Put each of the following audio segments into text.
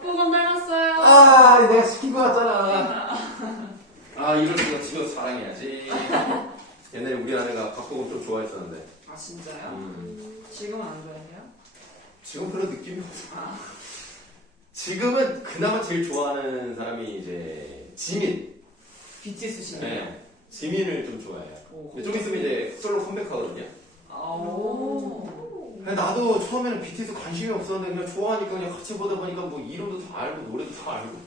박보검 닮았어요. 아, 내가 시킨 거 같잖아. 아, 이럴 수가 집에서 자랑해야지. 옛날에 우리 아내가 박보검 좀 좋아했었는데. 아 진짜요? 지금은 안 좋아해요? 지금 별로 느낌이 없어. 아. 지금은 그나마 제일 좋아하는 사람이 이제 지민. BTS 씨. 네, 지민을 좀 좋아해요. 오. 좀 있으면 이제 솔로 컴백하거든요. 오. 근데 나도 처음에는 BTS 관심이 없었는데 그냥 좋아하니까 그냥 같이 보다 보니까 뭐 이름도 다 알고 노래도 다 알고.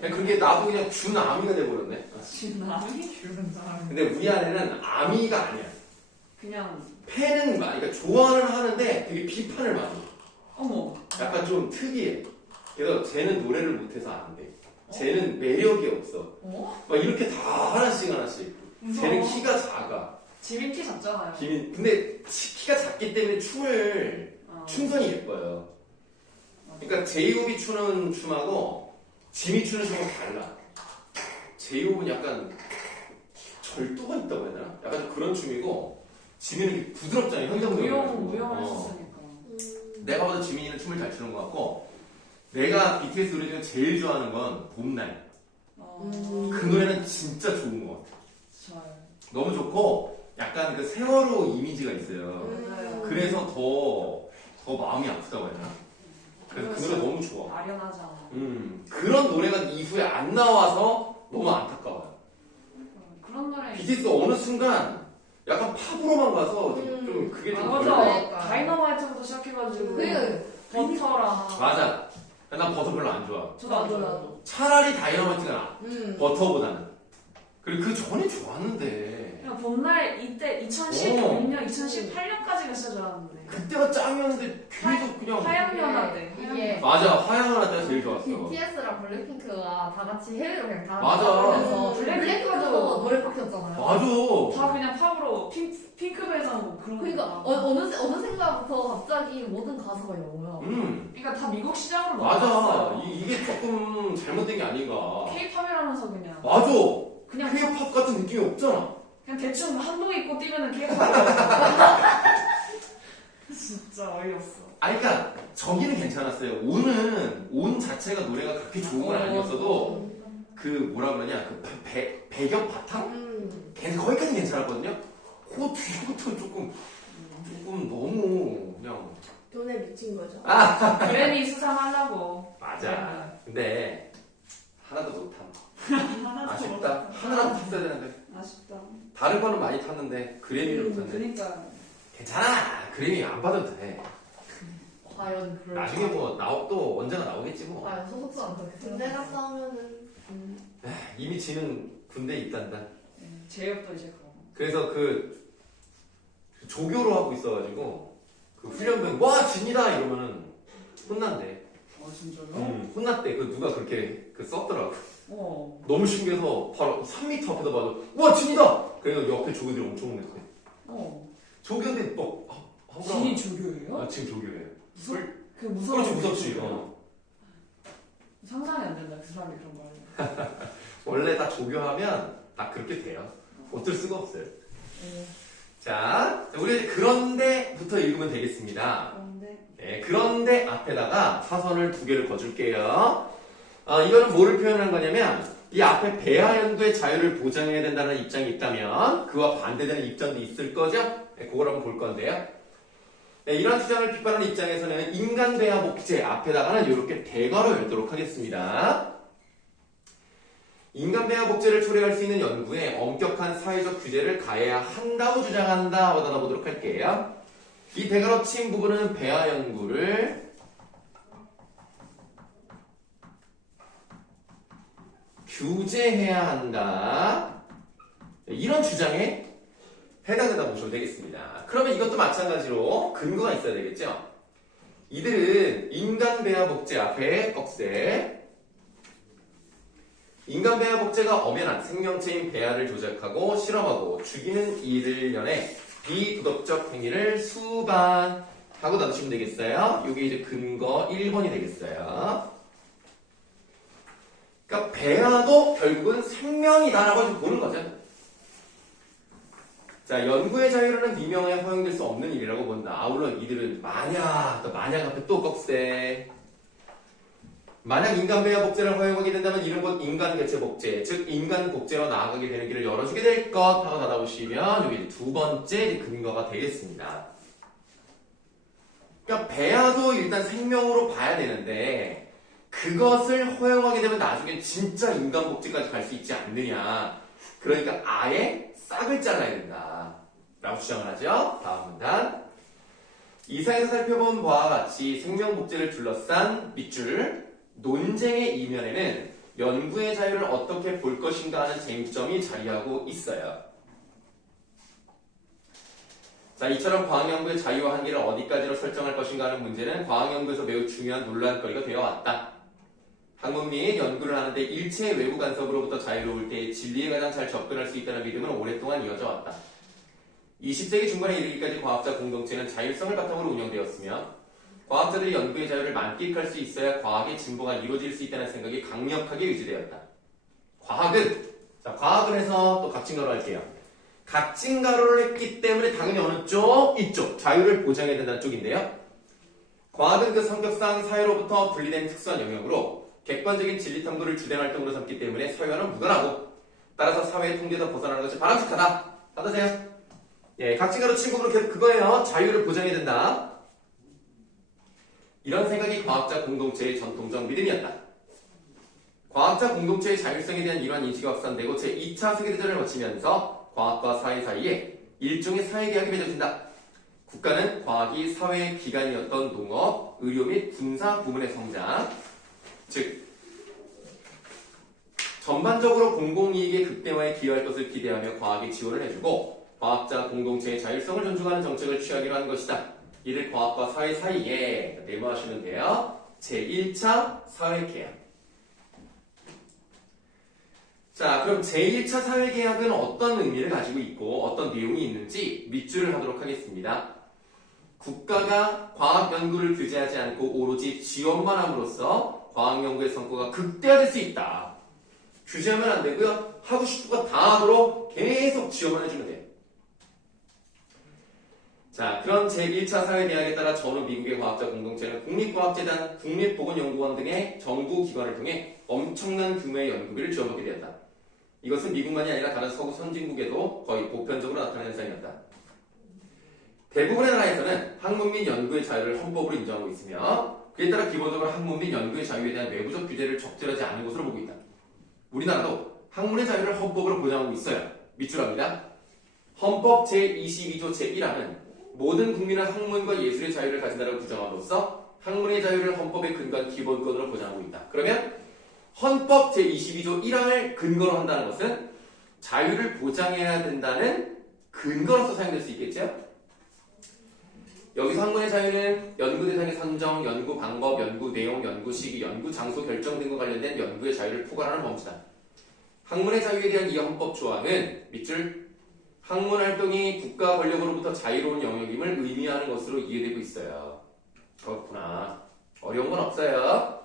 그냥 그게 나도 그냥 준아미가 돼버렸네. 진아미? 그런 사람. 근데 우리 아내는 아미가 아니야. 그냥 팬은 그러니까 좋아는 하는데 되게 비판을 많이 해. 어머. 약간 좀 특이해. 그래서 쟤는 노래를 못해서 안 돼. 쟤는 매력이 없어. 어? 막 이렇게 다 하나씩 하나씩. 무서워. 쟤는 키가 작아. 지민 키 작잖아요. 근데 키가 작기 때문에 춤을 춤선이 예뻐요. 그러니까 제이홉이 추는 춤하고 지미 추는 춤은 달라. 제이홉은 약간 절도가 있다고 해야 되나? 약간 좀 그런 춤이고 지민은 이렇게 부드럽잖아요. 현정적으로. 무용하셨으니까. 내가 봐도 지민이는 춤을 잘 추는 것 같고 내가 BTS 노래 중에 제일 좋아하는 건 봄날. 그 노래는 진짜 좋은 것 같아. 좋아요. 너무 좋고 약간 그 세월호 이미지가 있어요. 맞아요. 그래서 더 마음이 아프다고 해야 되나? 그래서 그 노래 너무 좋아. 아련하잖아. 그런 노래가 이후에 안 나와서 너무 안타까워요. 그런 노래. BTS가 어느 순간 약간 팝으로만 가서 좀 그게 좀 맞아. 걸려. 다이너마이트부터 시작해가지고 버터랑. 맞아. 난 버터 별로 안 좋아. 저도 안 좋아요. 차라리 다이너마이트가 나아. 버터보다는. 그리고 그 전에 좋았는데. 그냥 봄날 이때 2016년, 2018년까지가 진짜 좋았는데. 그때가 짱이었는데 계속 그냥. 화양연화 때. 이게 맞아. 화양연화 때가 제일 좋았어. BTS랑 블랙핑크가 다 같이 해외로 그냥 다 맞아. 나가면서 블랙핑크도 블랙핑크도 노래 바뀌었잖아요. 맞아. 다 그냥 팝으로 핑크 배정 그런 그러니까 거. 어느 생각부터 갑자기 모든 가사가 영어야. 그러니까 다 미국 시장으로 맞아. 넘어갔어요. 이게 조금 잘못된 게 아닌가. K-팝이라면서 그냥. 맞아. 그냥 K-팝 같은 느낌이 없잖아. 그냥 대충 한복 입고 뛰면은 K-팝. 진짜 어이없어. 아니, 그니까, 저기는 괜찮았어요. 온 자체가 노래가 그렇게 좋은 건 아니었어도, 그, 뭐라 그러냐, 그, 배경 바탕? 거기까지 괜찮았거든요? 그 뒤부터 조금 너무, 그냥. 돈에 미친 거죠. 그래미 수상하려고. 맞아. 근데, 하나도 못함. 하나도 아쉽다. 못했다. 하나도 탔어야 되는데. 아쉽다. 다른 거는 많이 탔는데, 그래미를 못탔네. 그러니까. 괜찮아. 그래미 안 받아도 돼. 과연 그럴 나중에 뭐, 또 언제나 나오겠지 뭐. 과연 소속도 안 되게 군대 갔다 오면은 이미 지는 군대에 있단다. 제협도 이제 가고. 그래서 그 조교로 하고 있어가지고 그 훈련병 와 진이다 이러면은 혼난대. 진짜요? 혼났대. 그 누가 그렇게 그 썼더라고. 너무 신기해서 바로 3m 앞에다 봐도 와 진이다. 그래서 옆에 조교들이 엄청 혼냈대. 조교인데 또 진이 조교예요? 아 지금 조교예요. 그 무서운. 그렇지 무섭지. 조교예요? 상상이 안 된다 그 사람이 그런 거. 원래 다 조교하면 다 그렇게 돼요. 어쩔 수가 없어요. 자, 우리 이제 그런데부터 읽으면 되겠습니다. 그런데 네, 그런데 앞에다가 사선을 2개를 그어줄게요. 이거는 뭐를 표현한 거냐면 이 앞에 배하연구의 자유를 보장해야 된다는 입장이 있다면 그와 반대되는 입장도 있을 거죠? 네, 그걸 한번 볼 건데요. 네, 이런 주장을 비판하는 입장에서는 인간 배하 복제 앞에다가는 이렇게 대괄호 열도록 하겠습니다. 인간 배하 복제를 초래할 수 있는 연구에 엄격한 사회적 규제를 가해야 한다고 주장한다. 받아보도록 할게요. 이 대괄호 친 부분은 배하 연구를 규제해야 한다. 이런 주장에 해당된다 보시면 되겠습니다. 그러면 이것도 마찬가지로 근거가 있어야 되겠죠? 이들은 인간 배하 복제 앞에 꺽쇠 인간 배하 복제가 엄연한 생명체인 배하를 조작하고 실험하고 죽이는 이를 연해 비도덕적 행위를 수반하고 놔두시면 되겠어요. 이게 이제 근거 1번이 되겠어요. 그러니까 배하도 결국은 생명이다라고 보는 거죠. 자, 연구의 자유로는 미명에 허용될 수 없는 일이라고 본다. 아울러 이들은 만약 앞에 또 꺽쇠 만약 인간 배아 복제를 허용하게 된다면 이는 곧 인간 개체 복제, 즉 인간 복제로 나아가게 되는 길을 열어주게 될 것 하고 닫아보시면 여기 두 번째 근거가 되겠습니다. 그러니까 배아도 일단 생명으로 봐야 되는데 그것을 허용하게 되면 나중에 진짜 인간 복제까지 갈 수 있지 않느냐. 그러니까 아예 싹을 잘라야 된다 라고 주장을 하죠. 다음 문단. 이상에서 살펴본 바와 같이 생명 복제를 둘러싼 밑줄 논쟁의 이면에는 연구의 자유를 어떻게 볼 것인가 하는 쟁점이 자리하고 있어요. 자, 이처럼 과학연구의 자유와 한계를 어디까지로 설정할 것인가 하는 문제는 과학연구에서 매우 중요한 논란거리가 되어왔다. 학문 및 연구를 하는데 일체의 외부 간섭으로부터 자유로울 때 진리에 가장 잘 접근할 수 있다는 믿음은 오랫동안 이어져 왔다. 20세기 중반에 이르기까지 과학자 공동체는 자율성을 바탕으로 운영되었으며 과학자들이 연구의 자유를 만끽할 수 있어야 과학의 진보가 이루어질 수 있다는 생각이 강력하게 유지되었다. 과학을 해서 또 각진가로 할게요. 각진가로를 했기 때문에 당연히 어느 쪽? 이쪽. 자유를 보장해야 된다는 쪽인데요. 과학은 그 성격상 사회로부터 분리된 특수한 영역으로 객관적인 진리 탐구를 주된 활동으로 삼기 때문에 사회와는 무관하고 따라서 사회의 통제에서 벗어나는 것이 바람직하다. 받으세요. 예, 각진가로 친구로 그거예요. 자유를 보장해야 된다. 이런 생각이 과학자 공동체의 전통적 믿음이었다. 과학자 공동체의 자율성에 대한 이러한 인식이 확산되고 제2차 세계대전을 거치면서 과학과 사회 사이에 일종의 사회계약이 맺어진다. 국가는 과학이 사회의 기관이었던 농업, 의료 및 군사 부문의 성장, 즉 전반적으로 공공이익의 극대화에 기여할 것을 기대하며 과학에 지원을 해주고 과학자 공동체의 자율성을 존중하는 정책을 취하기로 한 것이다. 이를 과학과 사회 사이에 메모하시면 돼요. 제1차 사회계약. 자, 그럼 제1차 사회계약은 어떤 의미를 가지고 있고 어떤 내용이 있는지 밑줄을 하도록 하겠습니다. 국가가 과학 연구를 규제하지 않고 오로지 지원만 함으로써 과학 연구의 성과가 극대화될 수 있다. 규제하면 안 되고요. 하고 싶은 거 다 하도록 계속 지원만 해주면 돼요. 자, 그런 제1차 사회계약에 따라 전후 미국의 과학자 공동체는 국립과학재단, 국립보건연구원 등의 정부 기관을 통해 엄청난 규모의 연구비를 지원받게 되었다. 이것은 미국만이 아니라 다른 서구 선진국에도 거의 보편적으로 나타나는 현상이었다. 대부분의 나라에서는 학문 및 연구의 자유를 헌법으로 인정하고 있으며 그에 따라 기본적으로 학문 및 연구의 자유에 대한 외부적 규제를 적절하지 않은 것으로 보고 있다. 우리나라도 학문의 자유를 헌법으로 보장하고 있어요. 밑줄합니다. 헌법 제22조 제1항은 모든 국민은 학문과 예술의 자유를 가진다고 규정함으로써 학문의 자유를 헌법에 근거한 기본권으로 보장하고 있다. 그러면 헌법 제22조 1항을 근거로 한다는 것은 자유를 보장해야 된다는 근거로서 사용될 수 있겠죠? 여기서 학문의 자유는 연구 대상의 선정, 연구 방법, 연구 내용, 연구 시기, 연구 장소 결정 등과 관련된 연구의 자유를 포괄하는 범주다. 학문의 자유에 대한 이 헌법 조항은 밑줄 학문 활동이 국가 권력으로부터 자유로운 영역임을 의미하는 것으로 이해되고 있어요. 그렇구나. 어려운 건 없어요.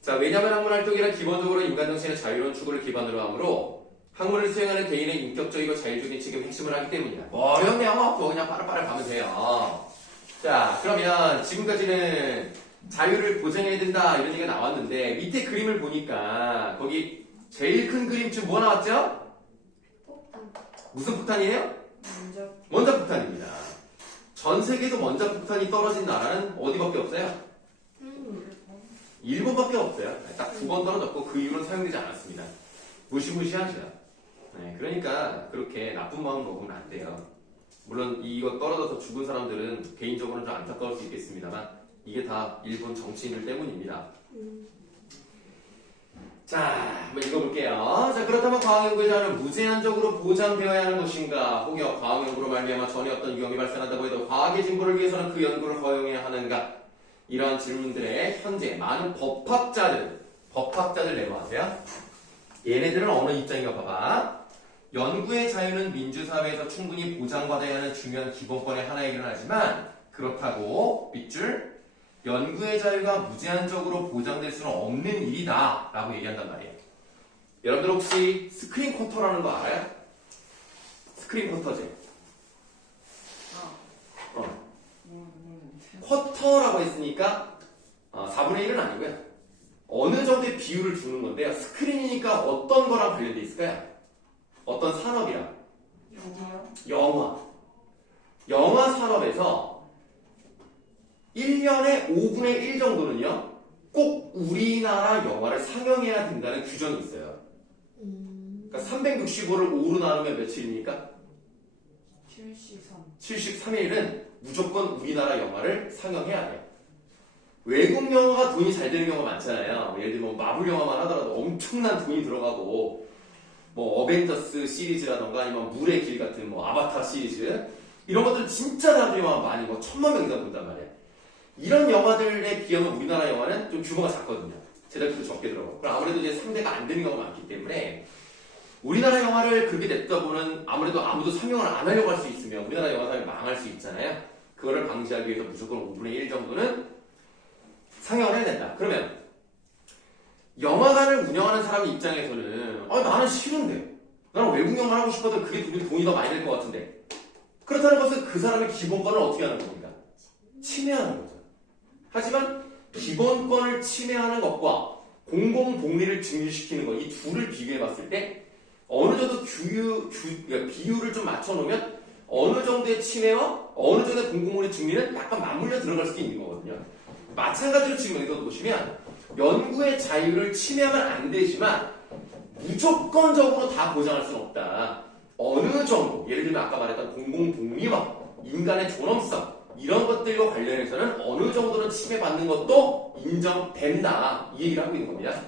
자, 왜냐하면 학문 활동이란 기본적으로 인간 정신의 자유로운 추구를 기반으로 하므로 학문을 수행하는 개인의 인격적이고 자율적인 책임을 핵심을 하기 때문이다. 뭐 어려운 내용 없고 그냥 빠르빠르 가면 돼요. 자, 그러면 지금까지는 자유를 보장해야 된다 이런 얘기가 나왔는데 밑에 그림을 보니까 거기 제일 큰 그림쯤 뭐 나왔죠? 무슨 폭탄이에요? 원자 폭탄입니다. 전 세계에서 원자 폭탄이 떨어진 나라는 어디밖에 없어요? 일본밖에 없어요. 딱 2번 떨어졌고 그 이후로는 사용되지 않았습니다. 무시무시하죠. 네, 그러니까 그렇게 나쁜 마음 먹으면 안 돼요. 물론 이거 떨어져서 죽은 사람들은 개인적으로는 좀 안타까울 수 있겠습니다만 이게 다 일본 정치인들 때문입니다. 자, 한번 읽어볼게요. 자, 그렇다면 과학연구의 자유는 무제한적으로 보장되어야 하는 것인가? 혹여 과학연구로 말미암아 전에 어떤 위험이 발생한다고 해도 과학의 진보를 위해서는 그 연구를 허용해야 하는가? 이러한 질문들에 현재 많은 법학자들 내놓으세요. 얘네들은 어느 입장인가 봐봐. 연구의 자유는 민주사회에서 충분히 보장받아야 하는 중요한 기본권의 하나이긴 하지만 그렇다고 밑줄 연구의 자유가 무제한적으로 보장될 수는 없는 일이다 라고 얘기한단 말이에요. 여러분들 혹시 스크린 쿼터라는 거 알아요? 스크린 쿼터제. 쿼터라고 했으니까 4분의 1은 아니고요. 어느 정도의 비율을 두는 건데요. 스크린이니까 어떤 거랑 관련돼 있을까요? 어떤 산업이랑? 영어요? 영화 산업에서 1년에 5분의 1 정도는요, 꼭 우리나라 영화를 상영해야 된다는 규정이 있어요. 그러니까 365를 5로 나누면 며칠입니까? 73. 73일은 무조건 우리나라 영화를 상영해야 돼요. 외국 영화가 돈이 잘 되는 경우가 많잖아요. 예를 들면 마블 영화만 하더라도 엄청난 돈이 들어가고, 뭐 어벤져스 시리즈라던가 아니면 물의 길 같은 뭐 아바타 시리즈 이런 것들 진짜 사람들이 많이 뭐 1000만 명 이상 본단 말이에요. 이런 영화들에 비하면 우리나라 영화는 좀 규모가 작거든요. 제작비도 적게 들어가고. 그럼 아무래도 이제 상대가 안 되는 경우가 많기 때문에 우리나라 영화를 그렇게 냈다 보면 아무래도 아무도 상영을 안 하려고 할 수 있으면 우리나라 영화 사업이 망할 수 있잖아요. 그거를 방지하기 위해서 무조건 5분의 1 정도는 상영을 해야 된다. 그러면 영화관을 운영하는 사람 입장에서는 나는 싫은데 나는 외국 영화를 하고 싶어도 그게 돈이 더 많이 될 것 같은데, 그렇다는 것은 그 사람의 기본권을 어떻게 하는 겁니까? 침해하는 거죠. 하지만 기본권을 침해하는 것과 공공복리를 증진시키는 것, 이 둘을 비교해 봤을 때 어느 정도 그러니까 비율을 좀 맞춰놓으면 어느 정도의 침해와 어느 정도의 공공복리 증진은 약간 맞물려 들어갈 수 있는 거거든요. 마찬가지로 지금 여기서 보시면 연구의 자유를 침해하면 안 되지만 무조건적으로 다 보장할 수는 없다. 어느 정도, 예를 들면 아까 말했던 공공복리와 인간의 존엄성 이런 것들과 관련해서는 어느 정도는 침해받는 것도 인정된다. 이 얘기를 하고 있는 겁니다.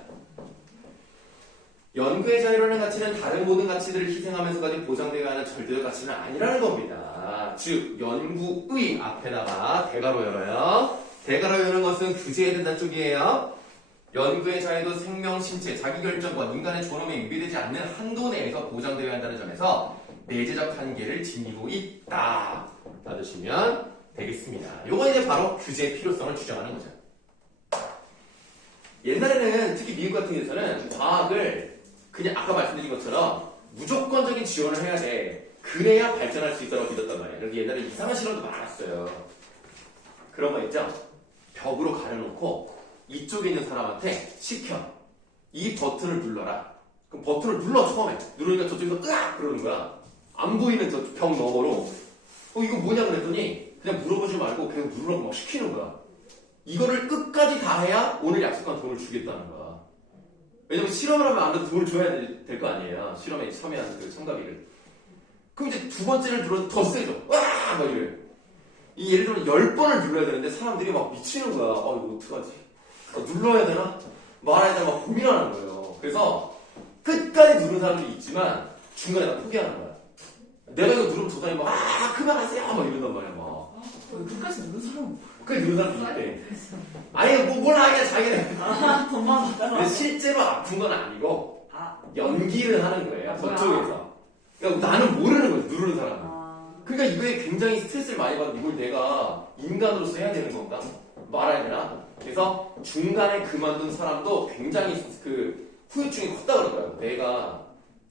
연구의 자유라는 가치는 다른 모든 가치들을 희생하면서까지 보장되어야 하는 절대적 가치는 아니라는 겁니다. 즉 연구의 앞에다가 대괄호 열어요. 대괄호 여는 것은 규제해야 된다는 쪽이에요. 연구의 자유도 생명, 신체, 자기결정과 인간의 존엄에 위배되지 않는 한도 내에서 보장되어야 한다는 점에서 내재적 한계를 지니고 있다. 놔두시면 되겠습니다. 요거 이제 바로 규제의 필요성을 주장하는 거죠. 옛날에는 특히 미국 같은 데서는 과학을 그냥 아까 말씀드린 것처럼 무조건적인 지원을 해야 돼. 그래야 발전할 수 있다고 믿었단 말이에요. 그래서 옛날에 이상한 실험도 많았어요. 그런 거 있죠? 벽으로 가려놓고 이쪽에 있는 사람한테 시켜. 이 버튼을 눌러라. 그럼 버튼을 눌러 처음에. 누르니까 저쪽에서 으악! 그러는 거야. 안 보이는 저 벽 너머로. 이거 뭐냐 그랬더니 그냥 물어보지 말고 그냥 누르라고 막 시키는 거야. 이거를 끝까지 다 해야 오늘 약속한 돈을 주겠다는 거야. 왜냐면 실험을 하면 아무래도 돈을 줘야 될 거 아니에요. 실험에 참여하는 그 참가비를. 그럼 이제 두 번째를 눌러도 더 세죠. 와! 막 이래. 예를 들면 10번을 눌러야 되는데 사람들이 막 미치는 거야. 이거 어떡하지? 눌러야 되나? 말아야 되나? 막 고민하는 거예요. 그래서 끝까지 누르는 사람도 있지만 중간에 다 포기하는 거야. 내가 이거 누르면 저 사람이 막 그만하세요! 막 이런단 말이야. 막. 끝까지 누른 사람은 끝까지 누르는 사람도 있대. 아니 뭘 하냐 자기는. 돈만 받다가. 근데 실제로 아픈 건 아니고 연기를 하는 거예요. 저쪽에서. 그러니까 나는 모르는 거지. 누르는 사람은. 그러니까 이거에 굉장히 스트레스를 많이 받고 이걸 내가 인간으로서 해야 되는 건가? 말아야 되나? 그래서 중간에 그만둔 사람도 굉장히 그 후유증이 컸다 그러더라고요. 내가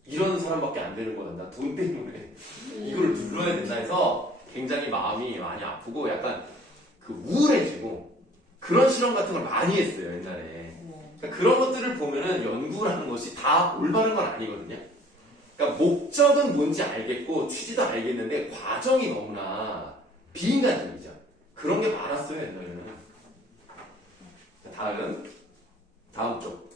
이런 사람밖에 안 되는 거야. 나 돈 때문에 이거를 눌러야 된다 해서 굉장히 마음이 많이 아프고 약간 그 우울해지고 그런 실험 같은 걸 많이 했어요. 옛날에. 그러니까 그런 것들을 보면은 연구라는 것이 다 올바른 건 아니거든요. 그러니까 목적은 뭔지 알겠고 취지도 알겠는데 과정이 너무나 비인간적이죠. 그런 게 많았어요. 옛날에는. 다음 쪽.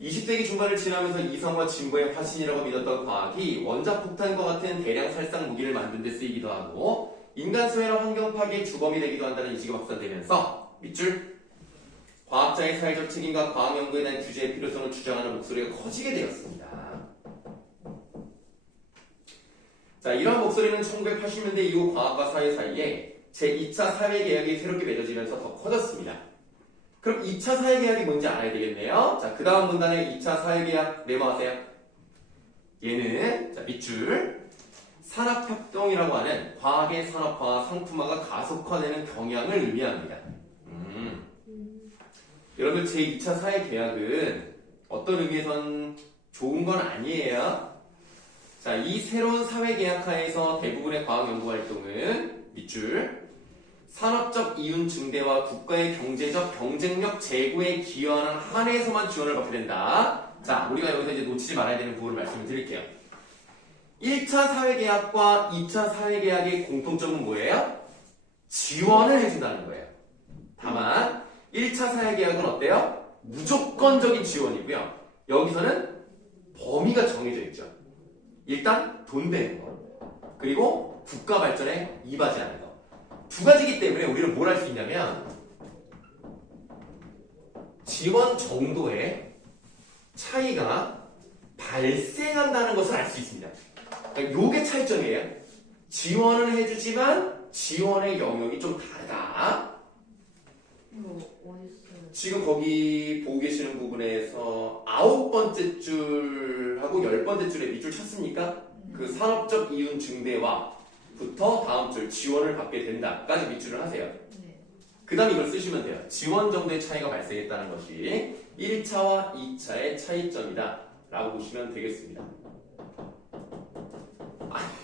20세기 중반을 지나면서 이성과 진보의 화신이라고 믿었던 과학이 원자폭탄과 같은 대량 살상 무기를 만든 데 쓰이기도 하고 인간 수해나 환경 파괴의 주범이 되기도 한다는 인식이 확산되면서 밑줄 과학자의 사회적 책임과 과학 연구에 대한 규제의 필요성을 주장하는 목소리가 커지게 되었습니다. 자, 이러한 목소리는 1980년대 이후 과학과 사회 사이에 제2차 사회계약이 새롭게 맺어지면서 더 커졌습니다. 그럼 2차 사회계약이 뭔지 알아야 되겠네요. 자, 그 다음 문단에 2차 사회계약 메모하세요. 얘는 자, 밑줄 산업협동이라고 하는 과학의 산업화와 상품화가 가속화되는 경향을 의미합니다. 여러분 제2차 사회계약은 어떤 의미에선 좋은 건 아니에요. 자, 이 새로운 사회계약하에서 대부분의 과학연구활동은 밑줄 산업적 이윤 증대와 국가의 경제적 경쟁력 제고에 기여하는 한에서만 지원을 받게 된다. 자, 우리가 여기서 이제 놓치지 말아야 되는 부분을 말씀을 드릴게요. 1차 사회계약과 2차 사회계약의 공통점은 뭐예요? 지원을 해준다는 거예요. 다만 1차 사회계약은 어때요? 무조건적인 지원이고요. 여기서는 범위가 정해져 있죠. 일단 돈 되는 거, 그리고 국가 발전에 이바지하는 거. 두 가지이기 때문에 우리는 뭘 할 수 있냐면 지원 정도의 차이가 발생한다는 것을 알 수 있습니다. 그러니까 요게 차이점이에요. 지원을 해주지만 지원의 영역이 좀 다르다. 이거 어딨어요? 지금 거기 보고 계시는 부분에서 9번째 줄하고 10번째 줄에 밑줄 쳤습니까? 그 산업적 이윤 증대와 부터 다음 줄 지원을 받게 된다까지 밑줄을 하세요. 네. 그 다음에 이걸 쓰시면 돼요. 지원 정도의 차이가 발생했다는 것이 1차와 2차의 차이점이다 라고 보시면 되겠습니다.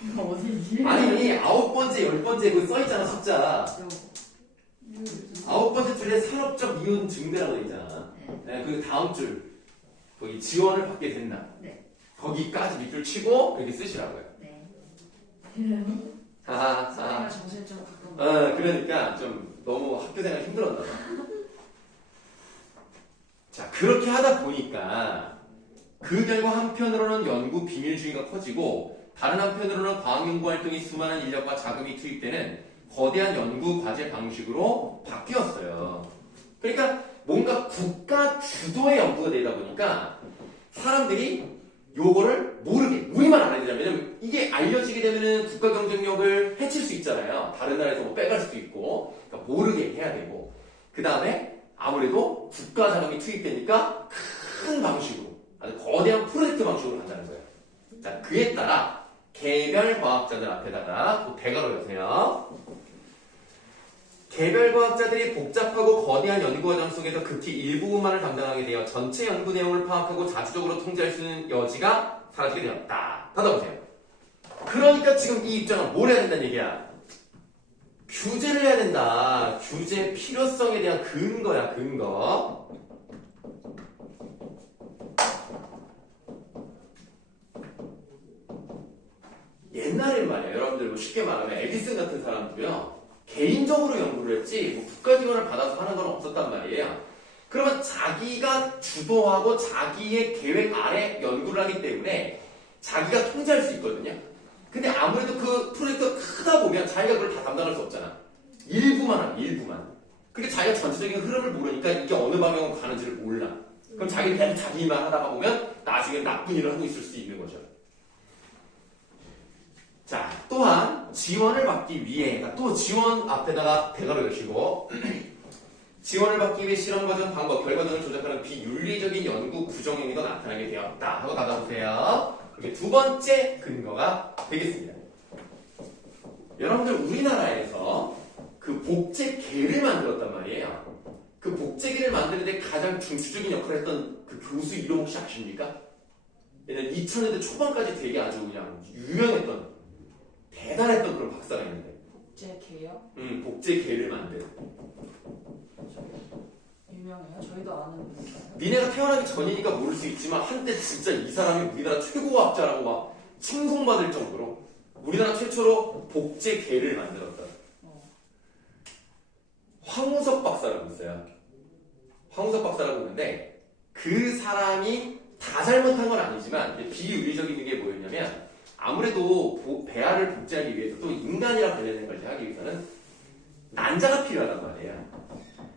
이거 어디 아니 9번째 10번째 그 써있잖아 숫자. 9번째 줄에 산업적 이윤 증대라고 되어 있잖아. 네, 그 다음 줄 거기 지원을 받게 된다. 네. 거기까지 밑줄 치고 이렇게 쓰시라고요. 네. 사회가 정신적으로 가까운 그러니까 좀 너무 학교 생활 힘들었나 봐. 자, 그렇게 하다 보니까 그 결과 한편으로는 연구 비밀주의가 커지고 다른 한편으로는 과학연구 활동이 수많은 인력과 자금이 투입되는 거대한 연구 과제 방식으로 바뀌었어요. 그러니까 뭔가 국가 주도의 연구가 되다 보니까 사람들이 요거를 모르게 우리만 알아야 되잖아요. 왜냐면 이게 알려지게 되면은 국가 경쟁력을 해칠 수 있잖아요. 다른 나라에서 뭐 빼갈 수도 있고. 그러니까 모르게 해야 되고. 그 다음에 아무래도 국가 자금이 투입되니까 큰 방식으로 아주 거대한 프로젝트 방식으로 간다는 거예요. 자, 그에 따라 개별 과학자들 앞에다가 또 대괄호 여세요. 개별 과학자들이 복잡하고 거대한 연구 과정 속에서 극히 일부분만을 담당하게 되어 전체 연구 내용을 파악하고 자주적으로 통제할 수 있는 여지가 사라지게 되었다. 받아보세요. 그러니까 지금 이 입장은 뭘 해야 된다는 얘기야? 규제를 해야 된다. 규제 필요성에 대한 근거야, 근거. 옛날엔 말이야. 여러분들 뭐 쉽게 말하면 에디슨 같은 사람도요. 개인적으로 연구를 했지 뭐 국가 지원을 받아서 하는 건 없었단 말이에요. 그러면 자기가 주도하고 자기의 계획 아래 연구를 하기 때문에 자기가 통제할 수 있거든요. 근데 아무래도 그 프로젝트가 크다 보면 자기가 그걸 다 담당할 수 없잖아. 일부만 하면 일부만. 그러니까 자기가 전체적인 흐름을 모르니까 이게 어느 방향으로 가는지를 몰라. 그럼 자기는 계속 자기 일만 하다가 보면 나중에 나쁜 일을 하고 있을 수 있는 거죠. 자, 또한 지원을 받기 위해, 그러니까 또 지원 앞에다가 대괄호 여시고 지원을 받기 위해 실험 과정, 방법, 결과 등을 조작하는 비윤리적인 연구 구정 행위가 나타나게 되었다 하고 받아보세요. 그게 두 번째 근거가 되겠습니다. 여러분들 우리나라에서 그 복제계를 만들었단 말이에요. 그 복제계를 만드는데 가장 중추적인 역할을 했던 그 교수 이름 혹시 아십니까? 얘는 2000년대 초반까지 되게 아주 그냥 유명했던 대단했던 그런 박사가 있는데 제 개요? 복제계를 만든 유명해요? 저희도 아는 분인가요? 니네가 태어나기 전이니까 모를 수 있지만 한때 진짜 이 사람이 우리나라 최고 과학자라고 막 칭송받을 정도로 우리나라 최초로 복제계를 만들었던 황우석 박사라고 있어요. 황우석 박사라고 있는데 그 사람이 다 잘못한 건 아니지만 비윤리적인 게 뭐였냐면 아무래도 배아를 복제하기 위해서 또 인간이랑 관련된 걸 하기 위해서는 난자가 필요하단 말이에요.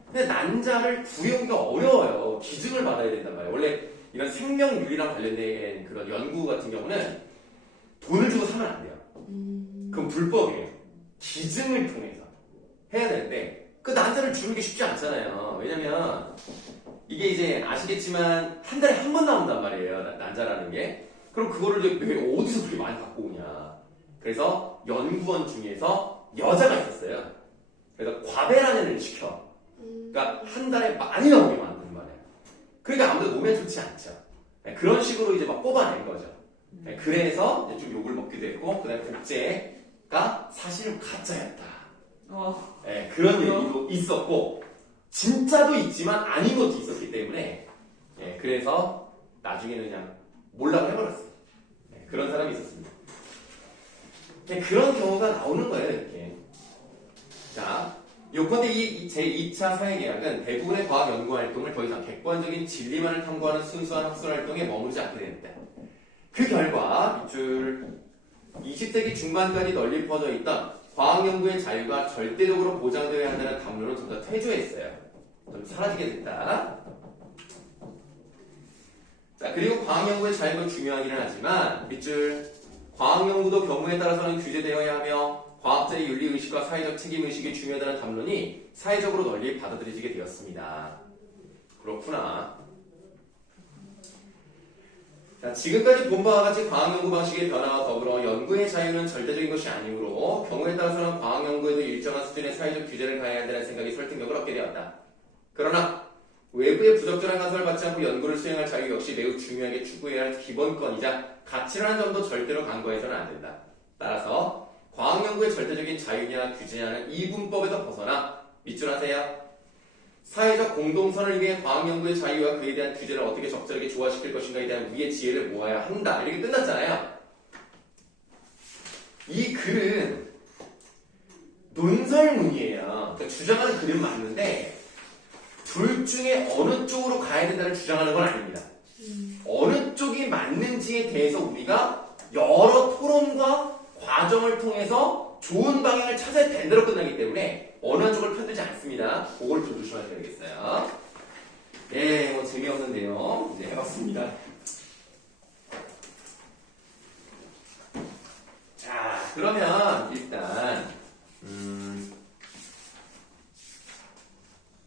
근데 난자를 구해오기가 어려워요. 기증을 받아야 된단 말이에요. 원래 이런 생명윤리랑 관련된 그런 연구 같은 경우는 돈을 주고 사면 안 돼요. 그건 불법이에요. 기증을 통해서 해야 되는데 그 난자를 주는 게 쉽지 않잖아요. 왜냐면 이게 이제 아시겠지만 한 달에 한 번 나온단 말이에요. 난자라는 게. 그럼 그거를 이제 어디서 그렇게 많이 갖고 오냐. 그래서 연구원 중에서 여자가 있었어요. 그래서 과배란을 시켜. 그러니까 한 달에 많이 나오게 만드는 말이에요. 그러니까 아무래도 몸에 좋지 않죠. 그런 식으로 이제 막 뽑아낸 거죠. 그래서 이제 좀 욕을 먹기도 했고, 그 다음에 복제가 사실은 가짜였다. 예, 그런 얘기도 있었고 진짜도 있지만 아닌 것도 있었기 때문에 예, 그래서 나중에는 그냥 몰락을 해버렸어요. 예, 그런 사람이 있었습니다. 예, 그런 경우가 나오는 거예요. 이렇게. 자, 요컨대 이 제2차 사회계약은 대부분의 과학 연구 활동을 더 이상 객관적인 진리만을 탐구하는 순수한 학술 활동에 머무르지 않게 됩니다. 그 결과 밑줄 20세기 중반까지 널리 퍼져 있던 과학 연구의 자유가 절대적으로 보장되어야 한다는 담론은 점차 퇴조했어요. 좀 사라지게 됐다. 자, 그리고 과학 연구의 자유가 중요하기는 하지만 밑줄 과학 연구도 경우에 따라서는 규제되어야 하며 과학자의 윤리의식과 사회적 책임의식이 중요하다는 담론이 사회적으로 널리 받아들여지게 되었습니다. 그렇구나. 자, 지금까지 본 바와 같이 과학연구 방식의 변화와 더불어 연구의 자유는 절대적인 것이 아니므로 경우에 따라서는 과학연구에도 일정한 수준의 사회적 규제를 가해야 한다는 생각이 설득력을 얻게 되었다. 그러나 외부의 부적절한 간섭을 받지 않고 연구를 수행할 자유 역시 매우 중요하게 추구해야 할 기본권이자 가치라는 점도 절대로 간과해서는 안 된다. 따라서 과학연구의 절대적인 자유냐 규제냐는 이분법에서 벗어나 밑줄하세요. 사회적 공동선을 위해 과학연구의 자유와 그에 대한 규제를 어떻게 적절하게 조화시킬 것인가에 대한 우리의 지혜를 모아야 한다. 이렇게 끝났잖아요. 이 글은 논설문이에요. 그러니까 주장하는 글은 맞는데 둘 중에 어느 쪽으로 가야 된다는 주장하는 건 아닙니다. 어느 쪽이 맞는지에 대해서 우리가 여러 토론과 과정을 통해서 좋은 방향을 찾아야 된 대로 끝나기 때문에 어느 한쪽을 편들지 않습니다. 그걸 좀 조심하셔야 되겠어요. 예, 뭐 재미없는데요. 이제 해봤습니다.